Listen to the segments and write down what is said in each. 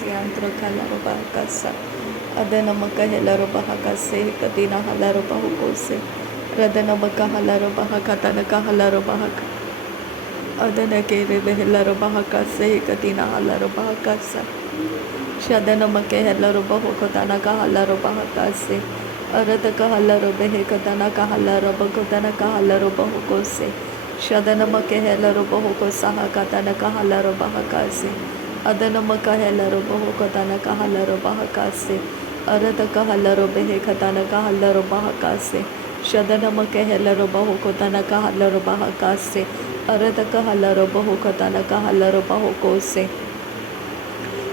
hasiantro kalaroba kasa. Adana maka helaroba hakase kadina halaroba hukose. Radana maka halaroba hakatana kahalaroba haka. Adana kere behelaroba hakase kadina halaroba hakasa. Shadana maka helaroba hukotana kahalaroba hakase. Arada kahalaroba hekatana kahalaroba kotana kahalaroba hukose. Shadana maka helaroba hukosa hakatana kahalaroba hakase. Adana maka helaroba hukotana kahalaroba hakase. Arada kahalaroba hekatana kahalaroba hakase. Shadana maka helaroba hukotana kahalaroba hakase. Arada kahalaroba hukotana kahalaroba hukose.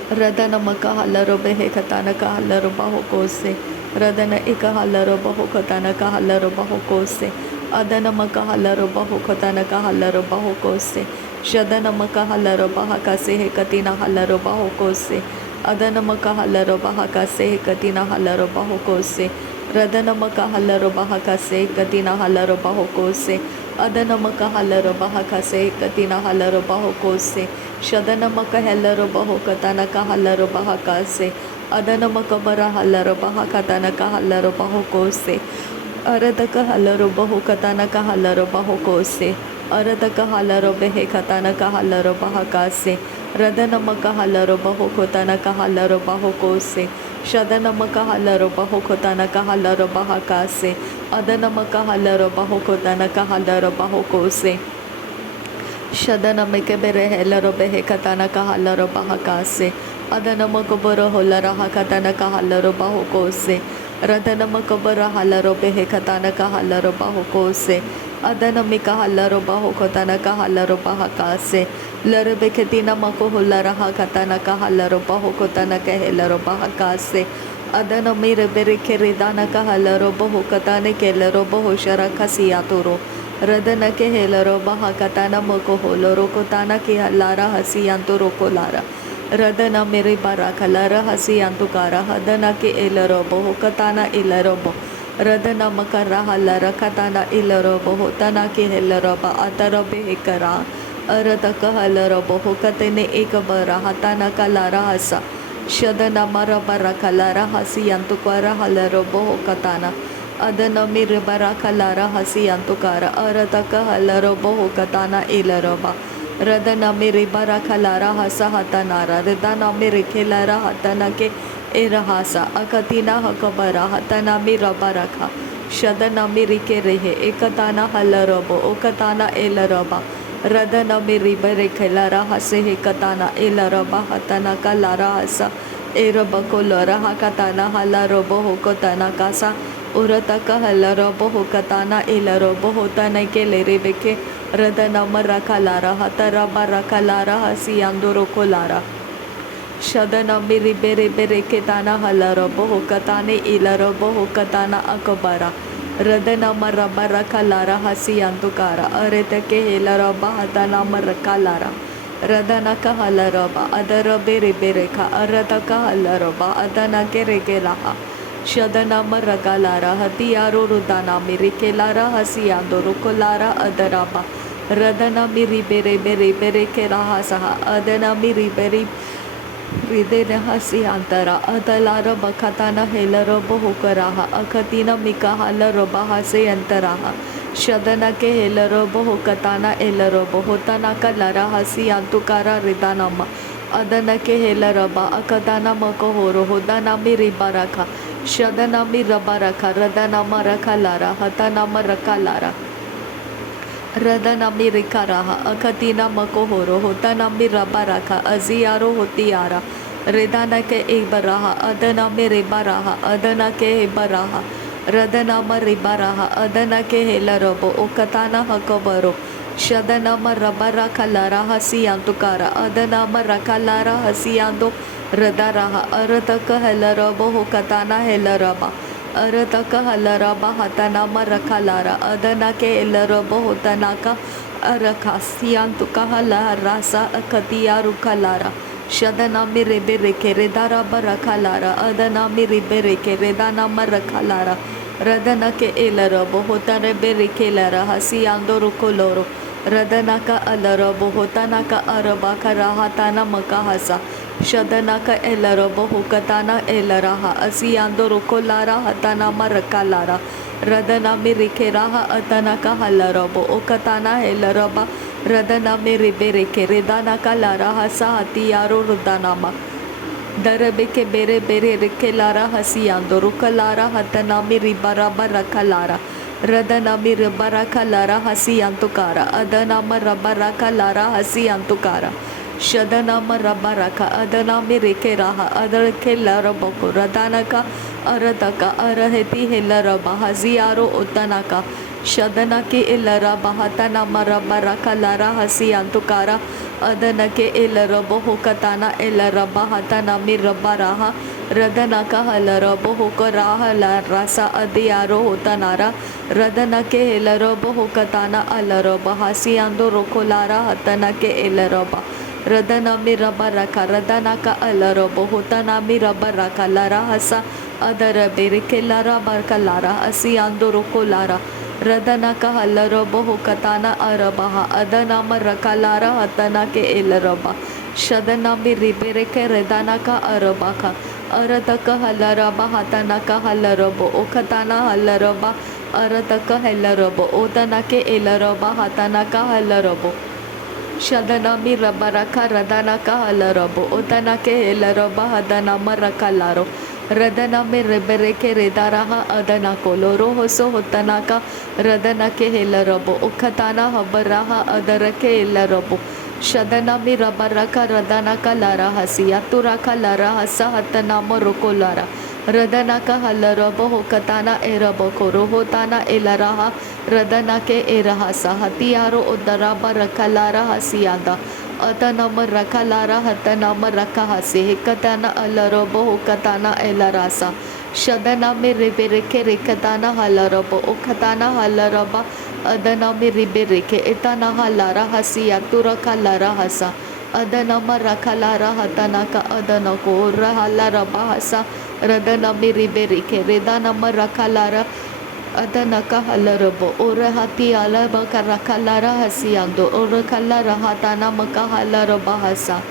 Radana maka halaroba hekatana kahalaroba hukose. Radana ika halaroba hukotana kahalaroba hukose. Adana maka halaroba hukotana kahalaroba hukose. Shadana maka halaroba hakase hekatina halaroba hukose. Adana maka halaroba hakase hekatina halaroba hukose. Radana maka halaroba hakase hekatina halaroba hukose. Adana maka halaroba hakase hekatina halaroba hukose. Shadana maka halaroba hukotana kahalaroba hakase. Adana maka bara halaroba hakatana kahalaroba hukose. Aradaka halaroba hukatana kahalaroba hukose. Aradaka halaroba hekatana kahalaroba hakase. Radana maka halaroba hukotana kahalaroba hukose. Shadana maka halaroba hukotana kahalaroba hakase. Adana maka halaroba hukotana kahalaroba hukose. Shadana mekebere helarobe hekatana kahalaroba hakase. Adana makabara holara hakatana kahalaroba hukose. Radana makabara halarobe hekatana kahalaroba hukose. Adana mika halaroba hukotana kahalaroba hakase. Larabe ketina mako holara hakatana kahalaroba hukotana kahelaroba hakase. Adana mire bere keridana kahalaroba hukatane kelaroba hoshara kasiyaturo. Radana ke helaroba hakatana mako holoro kotana ke halara hasiyanto kolara. Radana mere barakalara hasiyantukara hadana ke elarobo hokatana elarobo. Radana makara halara katana elarobo hotana ke helaroba atarabe hekara. Aradaka halarobo hokatene ekabara hatana kalara hasa. Shadana mara barakalara hasiyantukara halarobo hokatana. Adana mere barakalara hasiyantukara. Aradaka halarobo hokatana elaroba. Radana mere barakalara hasa hatanara. Radana mere kelara hatana ke erahasa. Akatina hakabara hatana mira baraka. Shadana mere kerehe ekatana halarobo okatana elaroba. Radana mere barekelara hase hekatana elaroba hatana kalara hasa. Eraba kolora hakatana halarobo hokotana kasa. Urataka halarobo hokatana elarobo hotana kelere beke. Radana marakalara hatara barakalara hasiyandoro kolara. Shadana miri bere bere ketana halarobo hokatane ilarobo hokatana akabara. Radana marabara카lara hasiyantukara. Aretake helaroba hatana marakalara. Radana kahalaroba adara bere bere ka arataka halaroba adana kerekelaha. Shadana marakalara hatiyaro rudana mirikelara hasiyandoro kolara adaraba. Radana miri bere bere bere keraha saha adana miri bere ridena hasiyantara adalara bakatana helaro bohukaraha akatina mikahala robaha seyantaraha. Shadana ke helaro bohukatana elaro bohotana kalara hasiyantukara ridanama. Adana ke helaraba akadana makohoro hodana miri baraka. Shadana mira baraka radana marakalara hatana marakalara. Radana mirikaraha akatina makohoro hotana mira baraka aziyaro hotiara. Redana ke ibaraha adana mire baraha adana ke ibaraha. Radana maribaraha adana ke helarobo okatana hakabaro. Shadana marabara kalara hasiyantukara adana marakalara hasiyando radaraha arataka helarobo hokatana helaraba. Arataka halaraba hatana marakalara adana ke elarobo hotanaka arakasiyantuka halarasa akatiyaru kalara. Shadana mire bere keredara barakalara adana mire bere keredana marakalara. Radana ke elarabo hotare bere kelara hasiyandoro koloro. Radanaka alarabo hotanaka arabaka rahatana makahasa. Shadanaka elarabo hukatana elaraha asiando rukolara hatana marakalara radana mirikeraha atanaka halarabo okatana elaraba radana miribereke redanaka laraha sahatiaro rudanama Darabeke bere bere rekelara hasiando rukalara hatanami ribaraba rakalara Radanami ribarakalara hasiantukara Adanama rabarakalara hasiantukara Shadanama rabaraka Adanami rekeraha Adakelara boko Radanaka arataka araheti helaraba haziaro utanaka Shadanake ilaraba hatanama rabarakalara hasiantukara Adanake ilarabo hukatana ilaraba hatanami rabaraha Radanaka halarabo hukaraha la rasa adiaro hutanara Radanake ilarabo hukatana alaraba hasiando rokolara hatanake ilaraba Radanami rabaraka Radanaka alarabo hutanami rabaraka lara hasa Adara bereke lara barkalara asiando rokolara Radanaka halarabo hukatana arabaha Adanama rakalara hatanake ilaraba Shadanami ribereke redanaka arabaka Arataka halaraba hatanaka halarabo okatana halaraba Arataka halarabo otanake ilaraba hatanaka halarabo Shadanami rabaraka radanaka halarabo otanake ilaraba hadanama rakalaro Radaname rebereke redaraha adanako loro hoso hotanaka Radanake helarabo ukatana habaraha adarake ilarabo Shadanami rabaraka radanaka lara hasiyaturaka lara hasa hatanama rokolara Radanaka halarabo hokatana erabo korohotana elaraha Radanake erahasa hatiaro udaraba rakalara hasiyanda Atanama rakalara hatanama rakahase hekatana alarabo hokatana elarasa Shadaname ribereke rekatana halarabo okatana halaraba Adaname ribereke etana halara hasiyatura kalara hasa Adanama rakalara hatanaka adanako rahalaraba hasa Radaname ribereke redanama rakalara Adanaka halarabo ora hati alaba karakalara hasiando ora kalara hatana maka halaraba hasa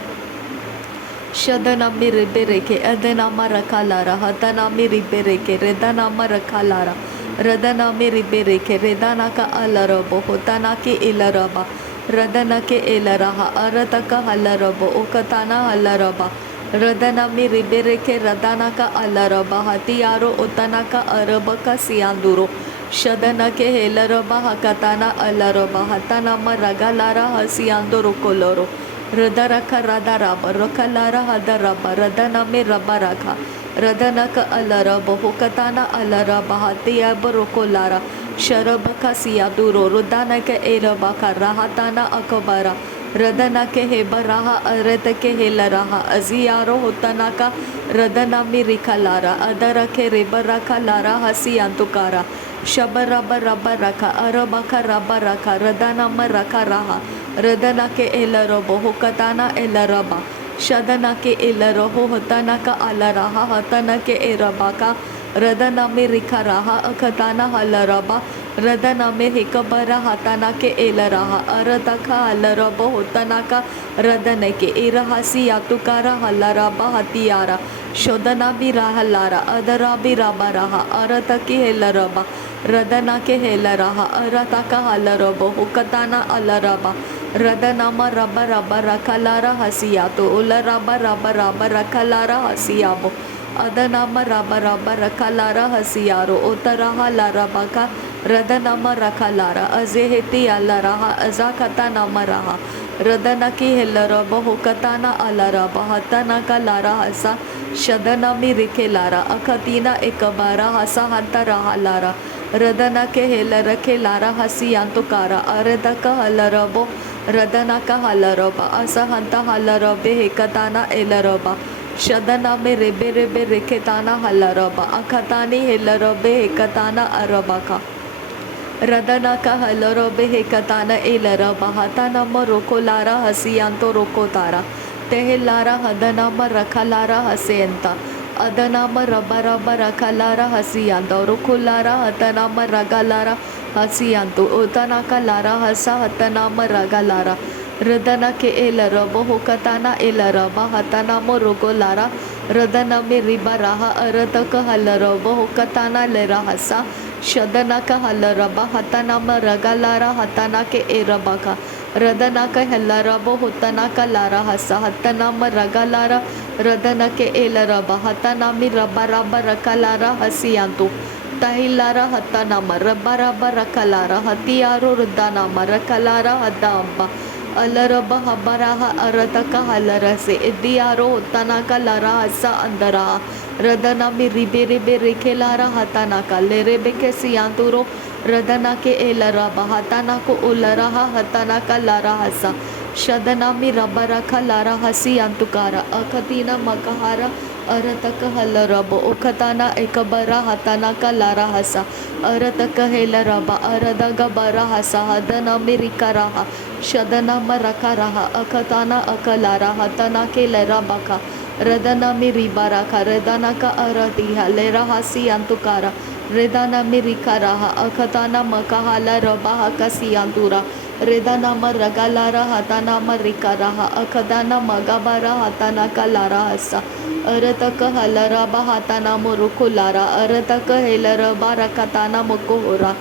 Shadanami ribereke adanama rakalara hatanami ribereke redanama rakalara Radanami ribereke redanaka alarabo hotanaki ilaraba Radanake ilaraha arataka halarabo okatana halaraba Radanami ribereke radanaka alaraba hatiaro utanaka arabaka sianduro Shadanake helaraba hakatana alaraba hatanama ragalara hasianduro koloro Radaraka radaraba rakalara hadaraba radaname rabaraka Radanaka alaraba hukatana alaraba hatiaba rokolara Sharabaka siaduro rudanaka erabaka rahatana akabara Radanake hebaraha aretake helaraha aziaro hutanaka Radanami rikalara adarake rebaraka lara hasiantukara Shabaraba rabaraka arabaka rabaraka Radanama rakaraha Radanake elarabo hukatana elaraba Shadanake elaraho hutanaka alaraha hatanake erabaka Radaname rikaraha akatana halaraba Radaname hikabara hatanake elaraha arataka halarabo hutanaka Radanake irahasi yatukara halaraba hatiara Shodanabi rahalara adarabi rabaraha arataki helaraba Radanake helaraha arataka halarabo hukatana alaraba Radanama rabaraba rakalara hasiyato ularaba rabaraba rakalara hasiyabo Adanama rabaraba rakalara hasiyaro utaraha larabaka Radanama rakalara azeheti alaraha azakatana maraha Radanaki helaraba hukatana alaraba hatanaka lara hasa Shadanami rikelara akatina ekabara hasa hantaraha lara Radanake helarake lara hasiyantukara aredaka halarabo Radanaka halaraba asahanta halarabe hekatana elaraba Shadaname rebe rebe reketana halaraba akatani helarabe hekatana arabaka Radanaka halarabe hekatana elaraba hatanama rokolara hasiyanto rokotara Tehelara hadanama rakalara hasiyanta Adanama rabaraba rakalara hasiyanta rokolara hatanama ragalara hasiyanto utanaka lara hasa hatanama ragalara Radana ke elarabo hokatana elaraba hatana morogo lara radana mi ribaraha arataka halarabo hokatana lerahasa shadana ka halaraba hatana maragalara hatana ke erabaka radana ka halarabo hotana ka lara hasa hatana maragalara radana ke elaraba hatana mi rabaraba rakalara hasiyantu Tahilara hatana marabaraba rakalara hatiyaro rudana marakalara hadamba Alaraba habaraha arataka halarase idiaro tanaka lara hasa andara radana mi ribe rekelara hatanaka lerebeke sianturo radana ke elaraba hatanako ularaha hatanaka lara hasa shadana mi rabaraka lara hasi antukara akatina makahara arataka halaraba ukatana ekabara hatanaka lara hasa arataka helaraba aradaga bara hasa hadana mi rikaraha Shadana marakaraha akatana akalara hatana ke lera baka redana miri baraka redana ka aradiha lera hasi antukara redana miri karaha akatana makahala rabaha kasi antura redana maragalara hatana marikaraha akadana magabara hatana kalara hasa arataka halara bahatana murukulara arataka helara barakatana mukuhura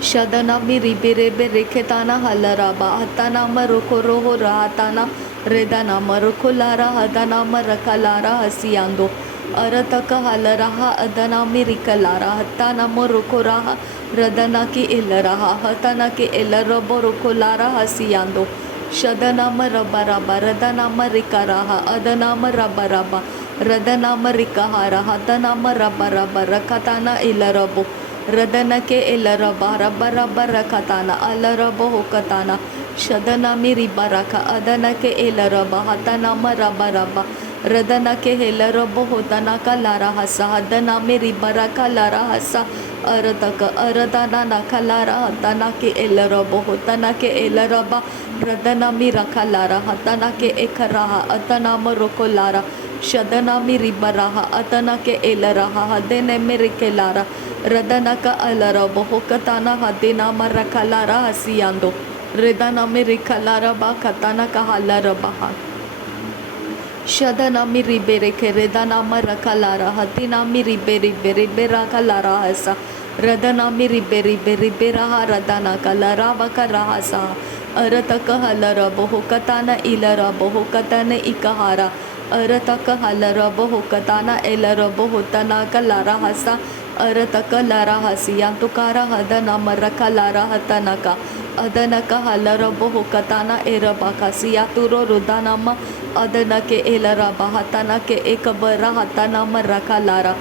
Shadana mi ribirebe reketana halaraba hatana marokoroho rahatana redana marokolara hadana marakalara hasiando arataka halaraha adana mi rikalara hatana marokoraha radana ki ilaraha hatana ki ilarabo rokolara hasiando Shadana marabaraba radana marikaraha adana marabaraba radana marikahara hatana marabaraba rakatana ilarabo Radana ke elaraba rabaraba rakatana alarabo hokatana shadana miri baraka adana ke elaraba hatana marabaraba radana ke elarabo hotana kalara hasa hadana miri baraka lara hasa arataka aradana nakalara hatana ke elarabo hotana ke elaraba radana mira kalara hatana ke ekaraha atana marokolara shadana miri baraha atana ke elaraha hadene miri kelara Radanaka alara bohokatana hadina marakalara hasiando redana mirikalara bakatana kahalara baha Shadana miri bereke redana marakalara hadina miri beri beri berakalara hasa radana miri beri beri beraha radana kalara bakarahasa arataka halara bohokatana ilara bohokatana ikahara arataka halara bohokatana elara bohotana kalara hasa arataka lara hasiyantukara hadana marakalara hatanaka adanaka halara bohokatana erabaka siyaturo rudanama adanake elaraba hatanake ekabara hatana marakalara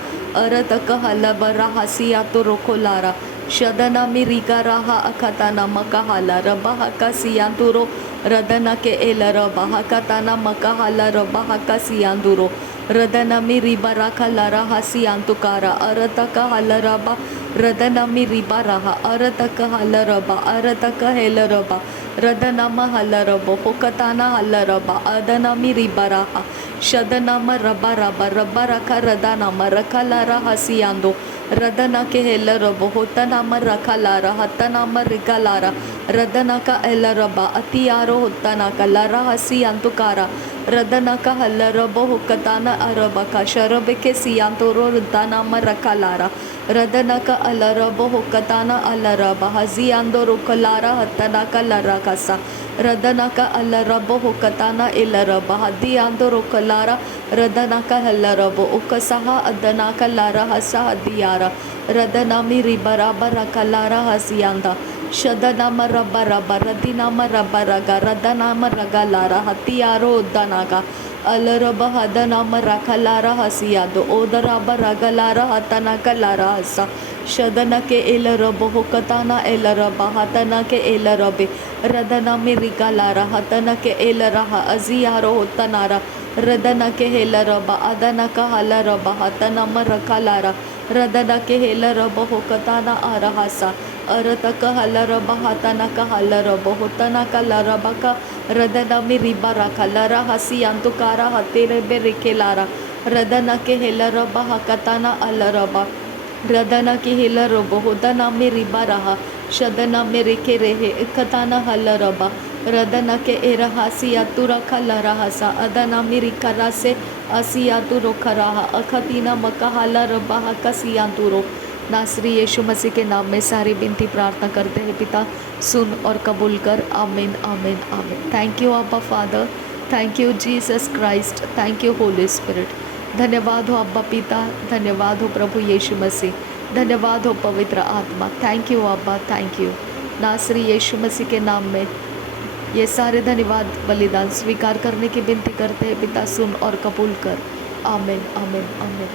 arataka halabara hasiyaturo kolara shadana mirigaraha akatana makahalara bahaka siyanturo radanake elaraba hakatana makahalara bahaka siyanduro Radana miri baraka lara hasi antukara arataka halaraba radana miri baraha arataka halaraba arataka helaraba radana mahalaraba hokatana halaraba adana miri baraha shadana marabaraba rabaraka radana marakalara hasiando radana ke helaraba hotana marakalara hatana marikalara radana ka helaraba atiyaro hotana kalara hasi antukara Radanaka halarabo hukatana arabaka sharabeke siyantoro rudana marakalara Radanaka alarabo hukatana alaraba haziandoro kalara hatanaka larakasa Radanaka alarabo hukatana ilaraba hadiandoro kalara Radanaka halarabo ukasaha adanaka lara hasa hadiyara Radanami ribarabara kalara hasianda Shadana marabara baradina marabaraga radana maragalara hatiyaro danaga alaraba hadana marakalara hasiyado odaraba ragalara hatana kalara hasa shadana ke elarabo hokatana elaraba hatana ke elarabe radana mirigalara hatana ke elaraha aziyaro hotanara radana ke helaraba adana ka halaraba hatana marakalara radana ke helaraba hokatana arahasa arataka halaraba hatana ka halaraba hotana kalarabaka radana miribara kalara hasiyantukara hatere berekelara radana ke helaraba hakatana alaraba radana ki hilaraba hodana miribaraha shadana merekerehe ikatana halaraba रदन के एरहासिया तुरा खलरहसा अदना मिरी करासे असिया तुरो खराहा अखतीना मकाहाला रबाहा कसिया तुरो। नासरी यीशु मसीह के नाम में सारी विनती प्रार्थना करते हैं पिता, सुन और कबूल कर। आमीन आमीन आमीन। थैंक यू अब्बा father, thank you Jesus Christ, thank you Holi spirit. धन्यवाद हो अब्बा पिता, धन्यवाद हो प्रभु यीशु मसीह, धन्यवाद हो पवित्र आत्मा। थैंक यू अब्बा, थैंक यू। नासरी यीशु मसीह के नाम में ये सारे धन्यवाद बलिदान स्वीकार करने की विनती करते हैं पिता, सुन और कबूल कर। आमीन आमीन आमीन।